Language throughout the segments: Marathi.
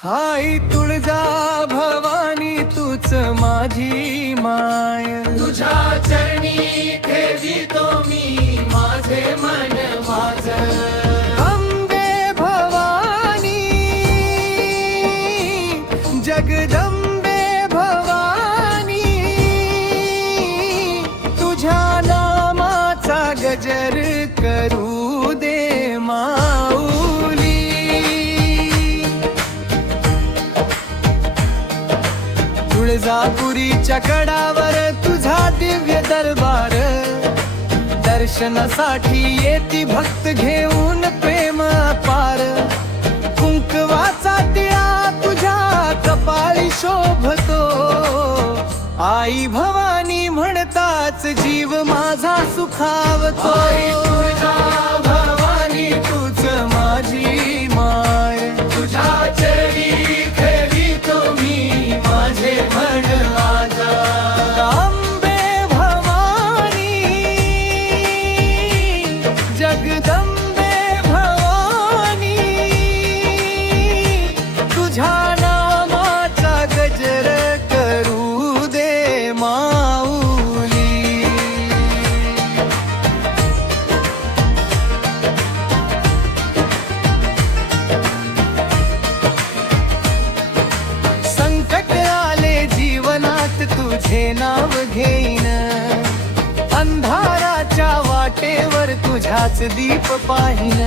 हाय तुळजा भवानी तूच माझी माय, तुझ्या चरणी ठेवितो मी माझे मन माझ। अंबे भवानी जगदंबे भवानी, तुझ्या नामाचा गजर करू दे माऊली। तुळजापुरीच्या कडावर तुझा दिव्य दरबार, दर्शनासाठी येती भक्त घेऊन प्रेम अपार। कुंकवाचा टिळा तुझ्या कपाळी शोभतो, आई भवानी म्हणताच जीव माझा सुखावतो। तुळजा भवानी तूच माझी माय, तुझ्या चरणी ठेवितो मी माझे मन माझ। अंबे भवानी जगदंबे भवानी, तुझ्या नामाचा गजर करू दे माऊली। संकट आले जीवनात तुझे नाव घेईन, अंधाराच्या वाटेवर तुझ्याच दीप पाहिन।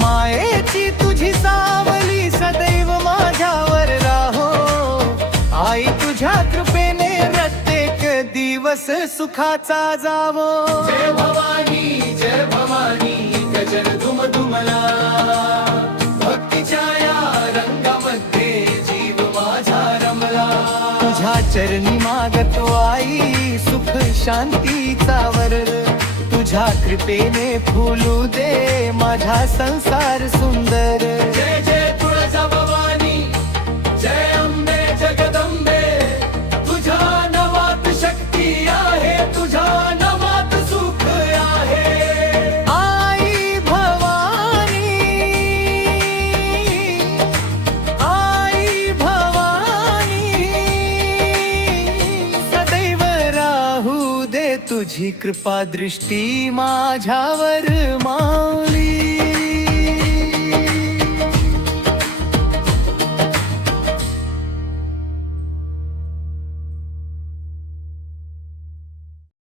मायेची तुझी सावली सदैव माझ्यावर राहो, आई तुझ्या कृपेने प्रत्येक दिवस सुखाचा जावो। जय भवानी गजर दुमदुमला, भक्तीच्या या रंगामध्ये जीव माझा रमला। तुझ्या चरणी मागतो आई सुख शांतीचा वर, तुझ्या कृपेने फुलू दे माझा संसार सुंदर। जय जय तुळजा भवानी, जय अंबे जगदंबे, तुझ्या नावात शक्ती आहे, तुझ्या नावात सुख आहे। आई भवानी, आई भवानी, सदैव राहू दे तुझी कृपा दृष्टी माझ्यावर माऊली।